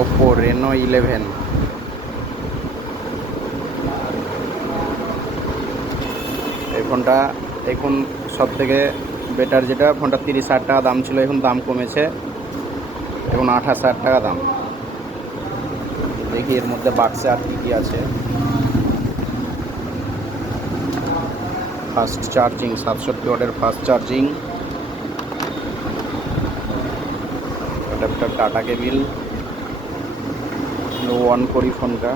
Oppo Reno 11। এই ফোনটা এখন সব থেকে বেটার যেটা, ফোনটা 30,000 টাকা দাম ছিল, এখন দাম কমেছে, এখন 28,000 টাকা দাম। দেখি এর মধ্যে বাক্সে আর কী কী আছে। ফাস্ট চার্জিং, 67 ওয়াটের fast charging, adapter, tata cable, on করি ফোনটা।